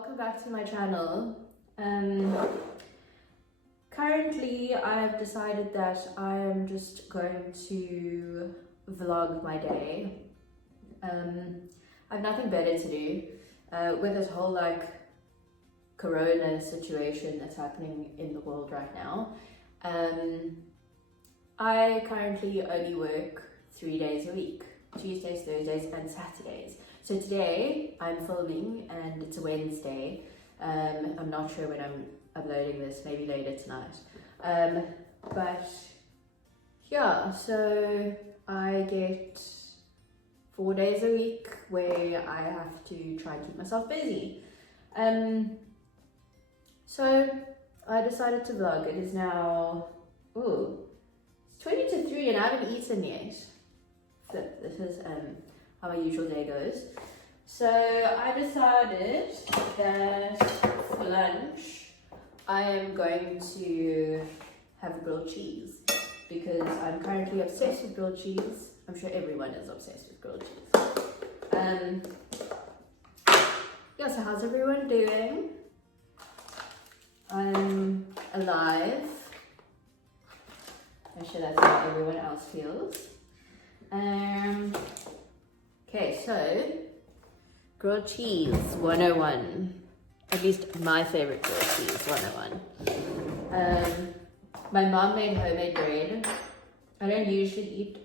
Welcome back to my channel. Currently I've decided that I am just going to vlog my day. I have nothing better to do with this whole corona situation that's happening in the world right now. I currently only work 3 days a week, Tuesdays, Thursdays and Saturdays. So today I'm filming and it's a Wednesday. I'm not sure when I'm uploading this, maybe later tonight. But yeah, so I get 4 days a week where I have to try and keep myself busy. So I decided to vlog. It is now, it's 20 to 3 and I haven't eaten yet. So this is how my usual day goes. So I decided that for lunch I am going to have grilled cheese because I'm currently obsessed with grilled cheese. I'm sure everyone is obsessed with grilled cheese. Yeah, so how's everyone doing? I'm alive. I'm sure that's how everyone else feels. Okay, so grilled cheese 101. At least my favorite grilled cheese 101. My mom made homemade bread. I don't usually eat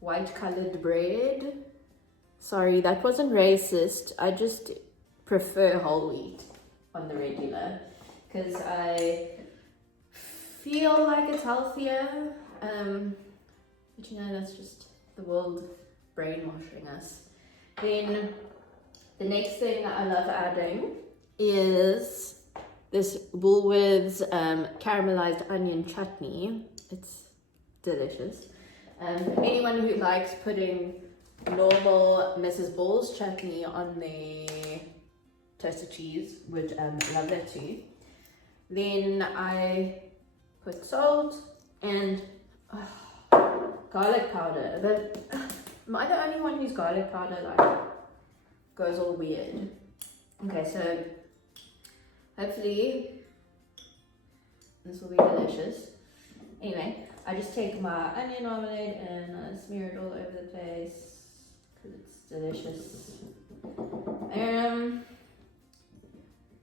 white colored bread. Sorry, that wasn't racist. I just prefer whole wheat on the regular because I feel like it's healthier. But you know, that's just the world brainwashing us. Then the next thing I love adding is this Woolworths caramelized onion chutney. It's delicious. Anyone who likes putting normal Mrs. Ball's chutney on their toasted cheese would love that too. Then I put salt and garlic powder, but am I the only one whose garlic powder goes all weird? Okay, so hopefully this will be delicious. Anyway, I just take my onion marmalade and I smear it all over the place because it's delicious.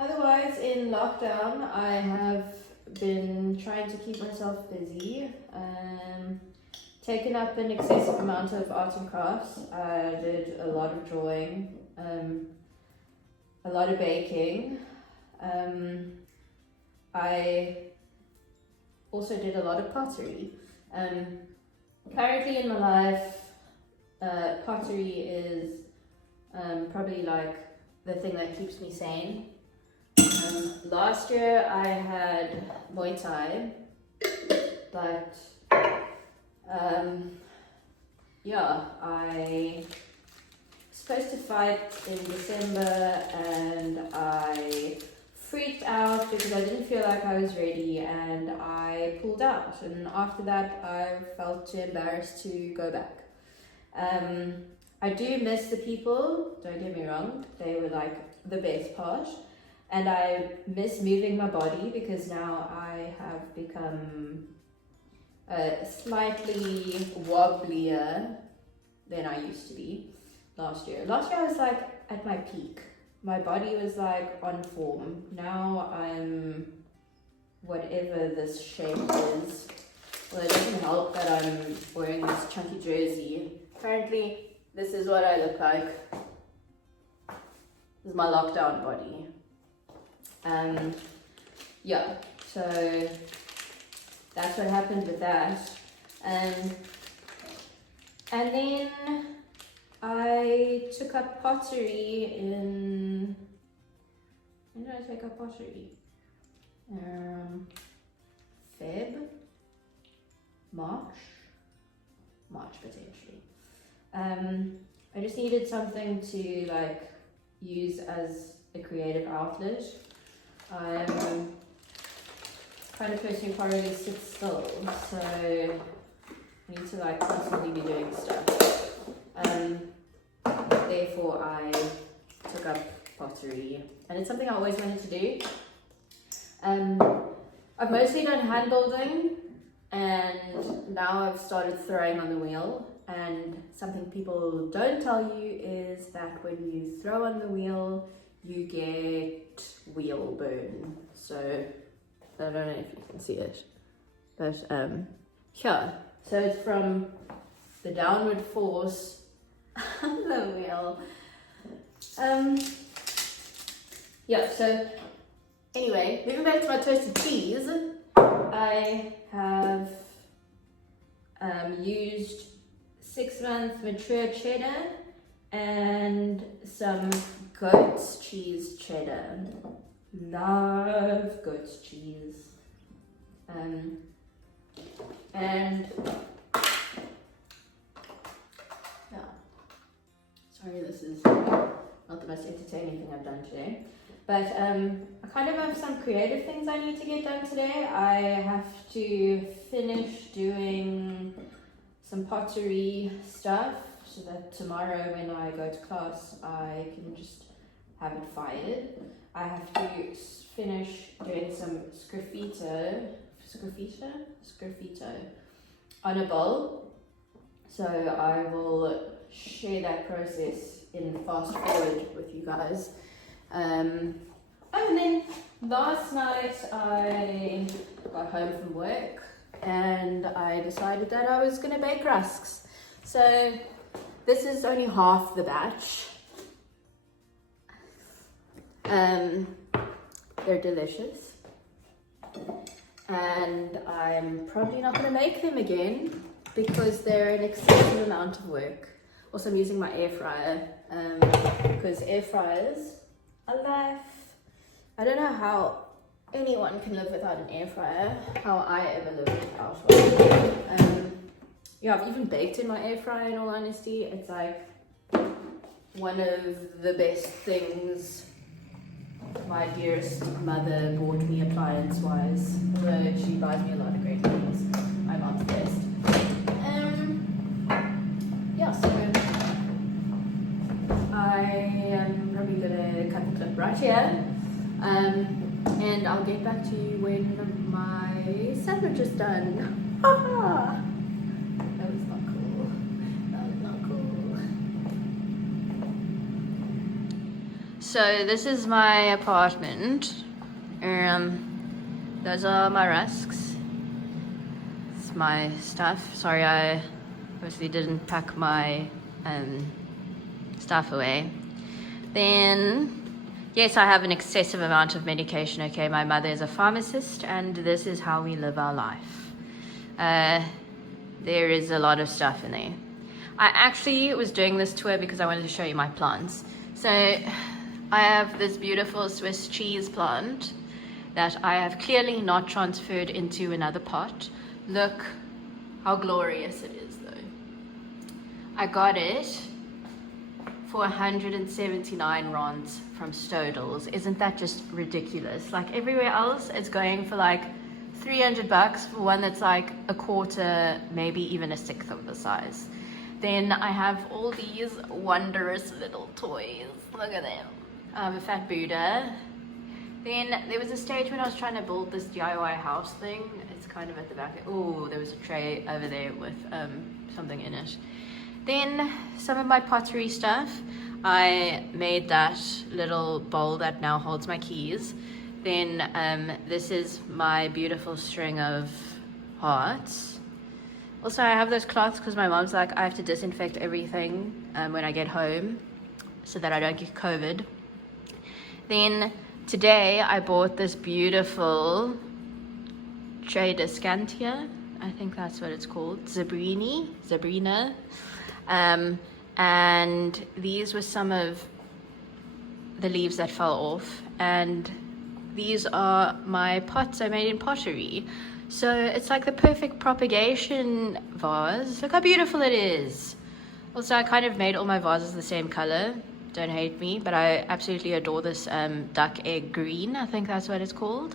Otherwise, in lockdown, I have been trying to keep myself busy. Taken up an excessive amount of art and crafts. I did a lot of drawing, a lot of baking. I also did a lot of pottery. Currently in my life, pottery is probably the thing that keeps me sane. Last year I had Muay Thai, but yeah, I was supposed to fight in December and I freaked out because I didn't feel like I was ready and I pulled out, and after that I felt too embarrassed to go back. I do miss the people, don't get me wrong, they were the best part, and I miss moving my body because now I have become slightly wobblier than I used to be last year. Last year I was at my peak. My body was on form. Now I'm whatever this shape is. Well, it doesn't help that I'm wearing this chunky jersey. Currently, this is what I look like. This is my lockdown body. Yeah, so that's what happened with that. And then I took up pottery in, when did I take up pottery? March potentially. I just needed something to use as a creative outlet. I'm kind of person who can't really sit still, so I need to constantly be doing stuff. Therefore I took up pottery, and it's something I always wanted to do. I've mostly done hand building, and now I've started throwing on the wheel. And something people don't tell you is that when you throw on the wheel, you get wheel burn. So I don't know if you can see it, but here. So it's from the downward force on the wheel. Yeah. So anyway, moving back to my toasted cheese, I have used 6-month mature cheddar and some goat's cheese cheddar. Love goat's cheese. And yeah, sorry, this is not the most entertaining thing I've done today, but I kind of have some creative things I need to get done today. I have to finish doing some pottery stuff so that tomorrow when I go to class I can just have it fired. I have to finish doing some sgraffito on a bowl, so I will share that process in fast forward with you guys. And then last night I got home from work and I decided that I was going to bake rusks. So this is only half the batch. They're delicious. And I'm probably not going to make them again because they're an excessive amount of work. Also, I'm using my air fryer because air fryers are life. I don't know how anyone can live without an air fryer, how I ever lived without one. Yeah, I've even baked in my air fryer, in all honesty. It's like one of the best things my dearest mother bought me appliance-wise, although she buys me a lot of great things. My mom's the best. Yeah, so I am probably gonna cut the clip right here. And I'll get back to you when my sandwich is done. Haha! That was not cool. That was not cool. So this is my apartment. Those are my rusks. It's my stuff. Sorry, I obviously didn't pack my stuff away. Then yes, I have an excessive amount of medication. Okay, my mother is a pharmacist and this is how we live our life. There is a lot of stuff in there. I actually was doing this tour because I wanted to show you my plants. So I have this beautiful Swiss cheese plant that I have clearly not transferred into another pot. Look how glorious it is though. I got it for 179 rands from Stodels. Isn't that just ridiculous? Like everywhere else, it's going for like $300 for one that's like a quarter, maybe even a sixth of the size. Then I have all these wondrous little toys. Look at them. I have a fat Buddha. Then there was a stage when I was trying to build this DIY house thing. It's kind of at the back. Oh, there was a tray over there with something in it. Then some of my pottery stuff. I made that little bowl that now holds my keys. Then this is my beautiful string of hearts. Also, I have those cloths because my mom's like, I have to disinfect everything when I get home so that I don't get COVID. Then today I bought this beautiful Tradescantia. I think that's what it's called. Zabrina. And these were some of the leaves that fell off, and these are my pots I made in pottery. So it's like the perfect propagation vase. Look how beautiful it is. Also, I kind of made all my vases the same color. Don't hate me, but I absolutely adore this duck egg green. I think that's what it's called.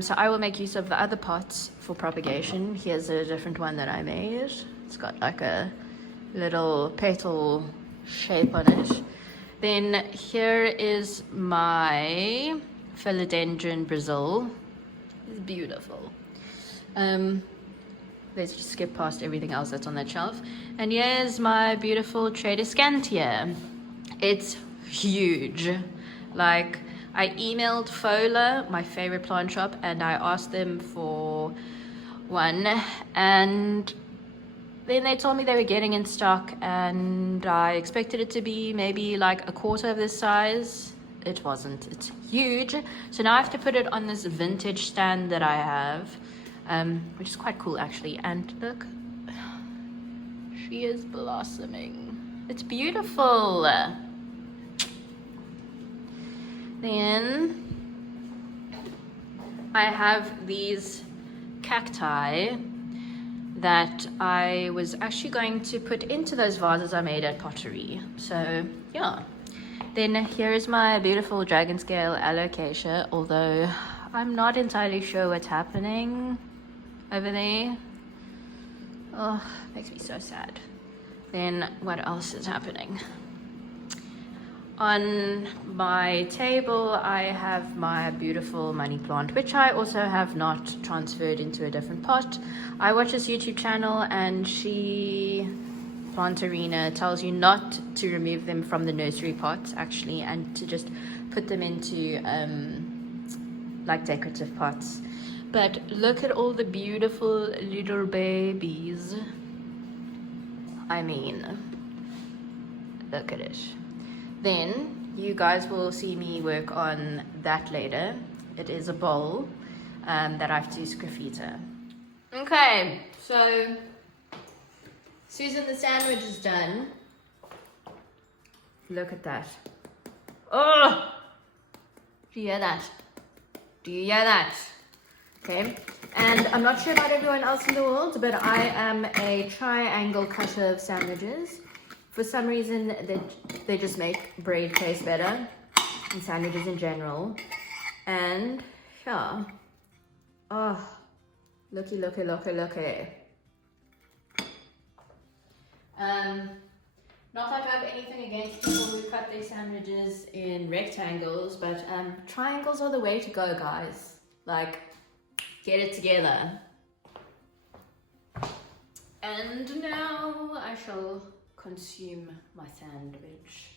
So I will make use of the other pots for propagation. Here's a different one that I made. It's got like a little petal shape on it. Then here is my philodendron Brazil. It's beautiful. Let's just skip past everything else that's on that shelf. And here's my beautiful Tradescantia. It's huge. Like, I emailed Fola, my favorite plant shop, and I asked them for one, and then they told me they were getting in stock, and I expected it to be maybe like a quarter of this size. It wasn't. It's huge. So now I have to put it on this vintage stand that I have, which is quite cool actually. And look, she is blossoming. It's beautiful. Then I have these cacti that I was actually going to put into those vases I made at Pottery. So yeah. Then here is my beautiful dragon scale alocasia, although I'm not entirely sure what's happening over there. Oh, makes me so sad. Then what else is happening? On my table, I have my beautiful money plant, which I also have not transferred into a different pot. I watch this YouTube channel, and Plantarina, tells you not to remove them from the nursery pots, actually, and to just put them into like decorative pots. But look at all the beautiful little babies. I mean, look at it. Then you guys will see me work on that later. It is a bowl that I have to sgraffita. Okay, so Susan, the sandwich is done. Look at that. Oh! Do you hear that? Do you hear that? Okay, and I'm not sure about everyone else in the world, but I am a triangle cutter of sandwiches. For some reason, they just make bread taste better, and sandwiches in general. And yeah, oh, looky. Not like I have anything against people who cut their sandwiches in rectangles, but triangles are the way to go, guys. Like, get it together. And now I shall consume my sandwich.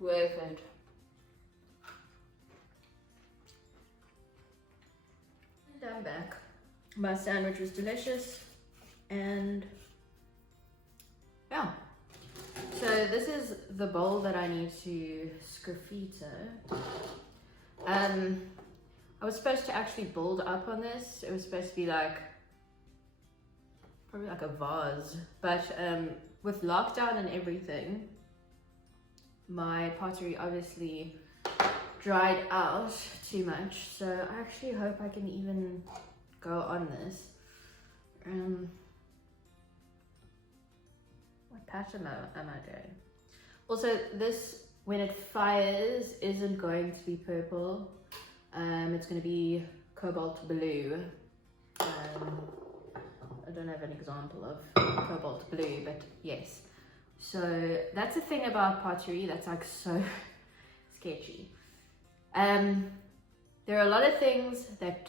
Worth it. And I'm back. My sandwich was delicious, and yeah. So this is the bowl that I need to sgraffito. I was supposed to actually build up on this. It was supposed to be like probably like a vase, but with lockdown and everything, my pottery obviously dried out too much. So I actually hope I can even go on this. What pattern am I doing? Also, this, when it fires, isn't going to be purple. It's going to be cobalt blue. I don't have an example of cobalt blue, but yes. So that's the thing about pottery that's like so sketchy. There are a lot of things that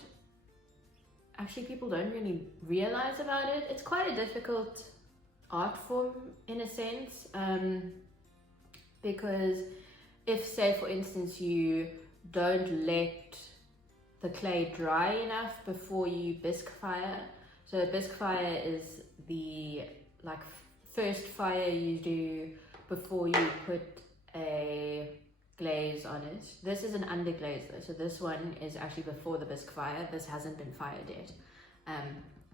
actually people don't really realize about it. It's quite a difficult art form in a sense, because if, say for instance, you don't let the clay dry enough before you bisque fire. So bisque fire is the like first fire you do before you put a glaze on it. This is an underglaze though, so this one is actually before the bisque fire. This hasn't been fired yet,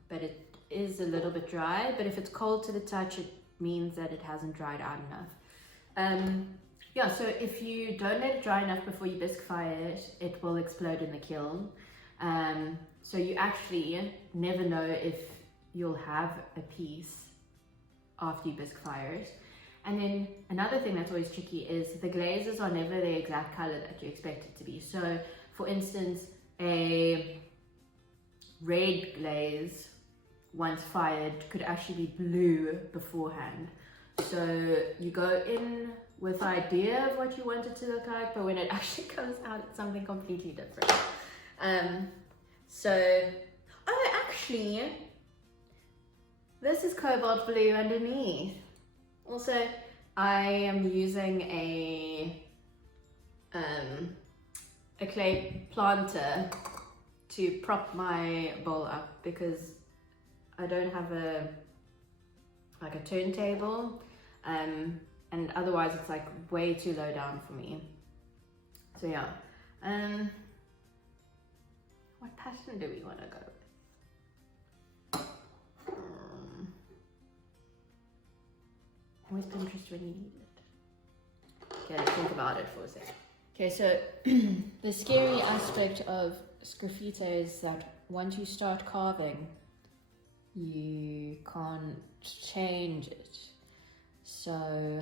but it is a little bit dry. But if it's cold to the touch, it means that it hasn't dried out enough. Yeah, so if you don't let it dry enough before you bisque fire it, it will explode in the kiln. So you actually never know if you'll have a piece after you bisque fire it. And then another thing that's always tricky is the glazes are never the exact color that you expect it to be. So for instance, a red glaze once fired could actually be blue beforehand. So you go in with the idea of what you want it to look like, but when it actually comes out, it's something completely different. Actually, this is cobalt blue underneath. Also, I am using a clay planter to prop my bowl up because I don't have a turntable, and otherwise it's like way too low down for me. So yeah, what pattern do we want to go with? Always Pinterest when you need it. Okay, let's think about it for a second. Okay, so the scary aspect of sgraffito is that once you start carving, you can't change it. So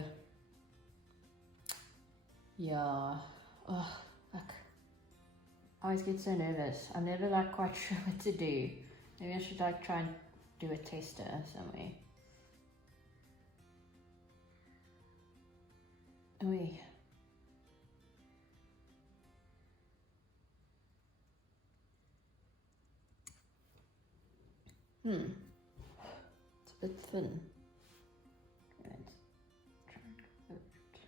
yeah, oh, fuck. I always get so nervous. I'm never like quite sure what to do. Maybe I should like try and do a tester somewhere. Oui. It's a bit thin. Right. Try and go over it.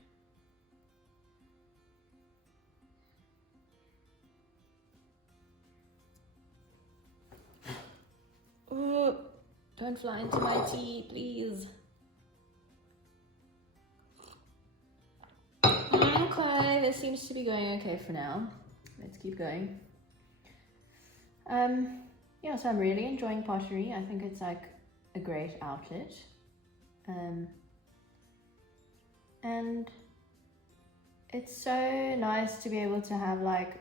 Oh, don't fly into my tea, please. Okay, this seems to be going okay for now. Let's keep going. Yeah, so I'm really enjoying pottery. I think it's like a great outlet. And it's so nice to be able to have like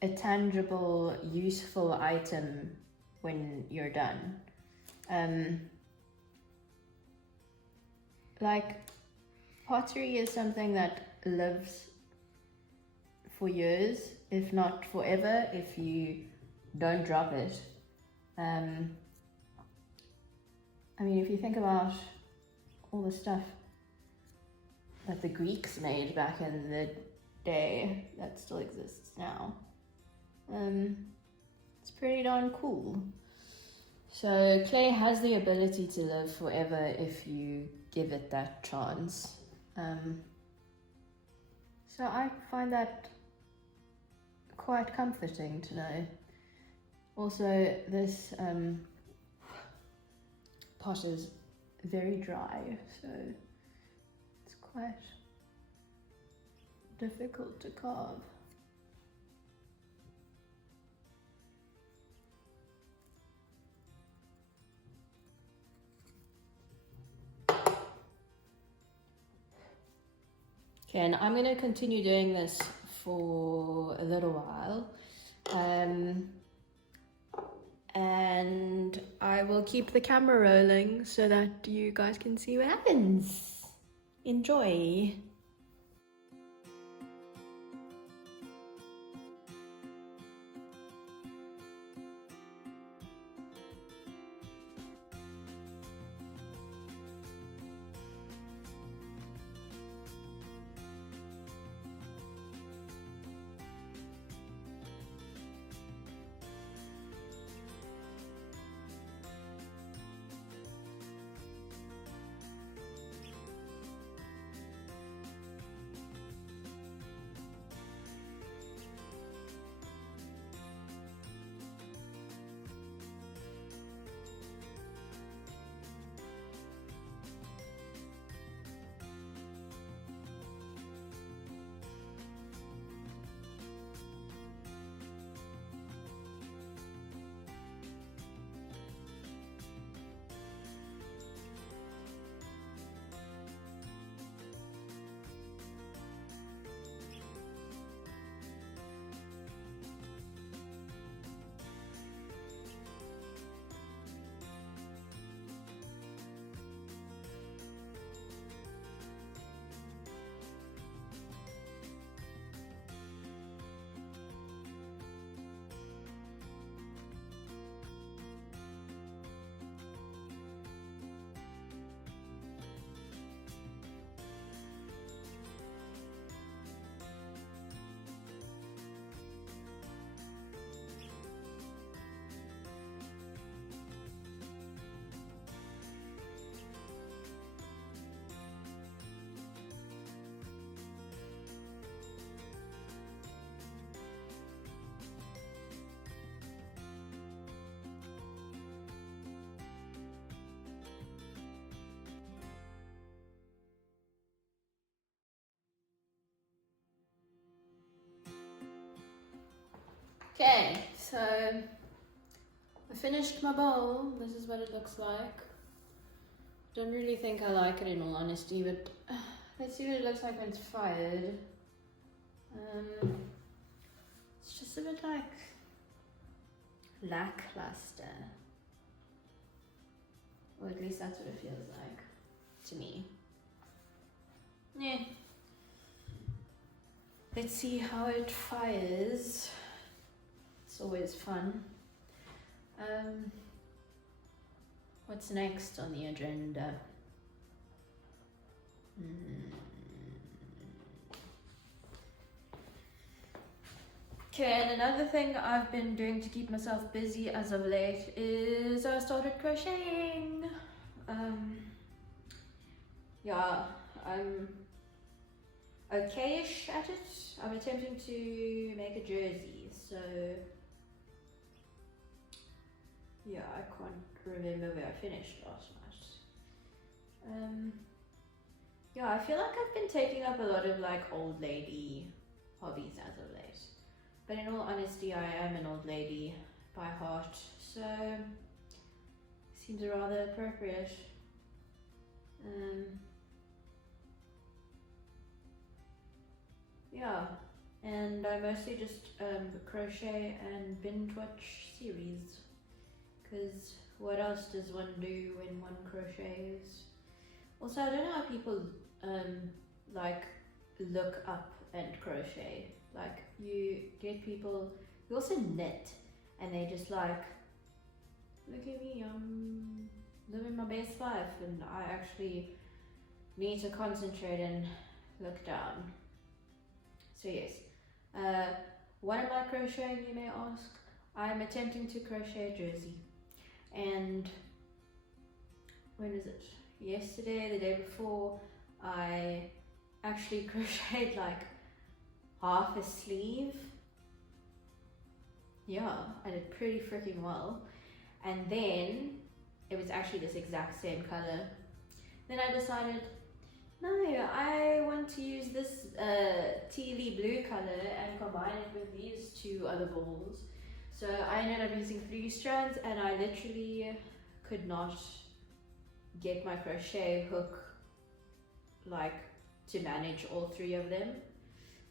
a tangible, useful item when you're done. Like pottery is something that lives for years, if not forever, if you don't drop it. I mean, if you think about all the stuff that the Greeks made back in the day that still exists now, it's pretty darn cool. So clay has the ability to live forever if you give it that chance. So I find that quite comforting to know. Also, this pot is very dry, so it's quite difficult to carve. Okay, and I'm going to continue doing this for a little while. And I will keep the camera rolling so that you guys can see what happens. Enjoy. Okay, so I finished my bowl. This is what it looks like. Don't really think I like it in all honesty, but let's see what it looks like when it's fired. It's just a bit like lackluster, or at least that's what it feels like to me. Yeah. Let's see how it fires. It's always fun. What's next on the agenda? Okay, and another thing I've been doing to keep myself busy as of late is I started crocheting. Yeah, I'm okay-ish at it. I'm attempting to make a jersey, so yeah, I can't remember where I finished last night. Yeah, I feel like I've been taking up a lot of like old lady hobbies as of late. But in all honesty, I am an old lady by heart, so seems rather appropriate. Yeah, and I mostly just crochet and binge watch series, because what else does one do when one crochets? Also, I don't know how people like look up and crochet. Like, you get people who also knit, and they just like, look at me, I'm living my best life, and I actually need to concentrate and look down. So yes, what am I crocheting, you may ask? I'm attempting to crochet a jersey, and when is it? Yesterday, the day before, I actually crocheted like half a sleeve. Yeah, I did pretty freaking well. And then it was actually this exact same color. Then I decided, no, I want to use this tealy blue color and combine it with these two other balls. So I ended up using 3 strands, and I literally could not get my crochet hook like to manage all 3 of them.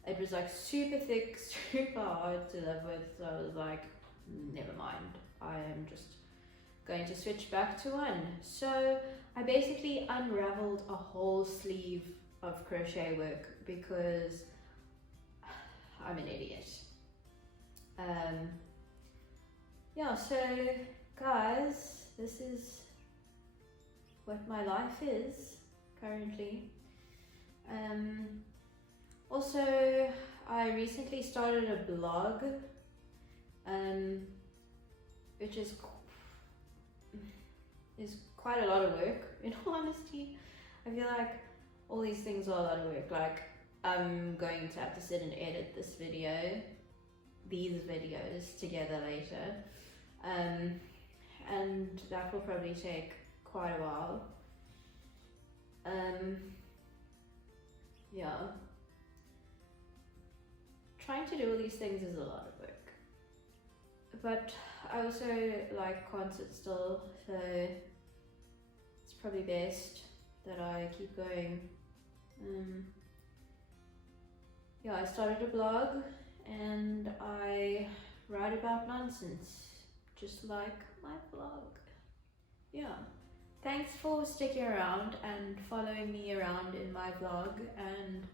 It was like super thick, super hard to live with, so I was like, never mind, I am just going to switch back to one. So I basically unraveled a whole sleeve of crochet work because I'm an idiot. Yeah, so guys, this is what my life is currently. Also, I recently started a blog, which is quite a lot of work, in all honesty. I feel like all these things are a lot of work. Like, I'm going to have to sit and edit these videos together later, and that will probably take quite a while. Yeah, trying to do all these things is a lot of work, but I also like can't sit still, so it's probably best that I keep going. Yeah, I started a blog and I write about nonsense, just like my blog. Yeah, thanks for sticking around and following me around in my vlog and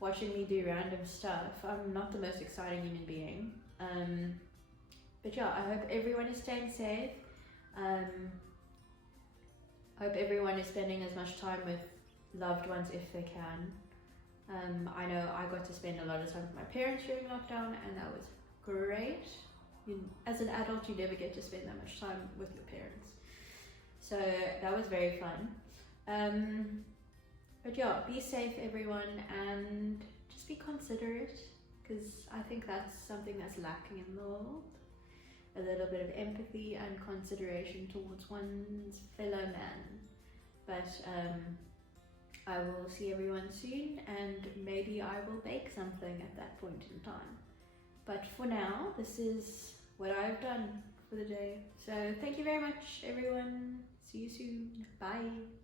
watching me do random stuff. I'm not the most exciting human being, but yeah, I hope everyone is staying safe. I hope everyone is spending as much time with loved ones if they can. I know I got to spend a lot of time with my parents during lockdown, and that was great. As an adult, you never get to spend that much time with your parents, so that was very fun. But yeah, be safe everyone, and just be considerate, because I think that's something that's lacking in the world. A little bit of empathy and consideration towards one's fellow man. But I will see everyone soon, and maybe I will bake something at that point in time. But for now, this is what I've done for the day. So thank you very much, everyone. See you soon. Bye.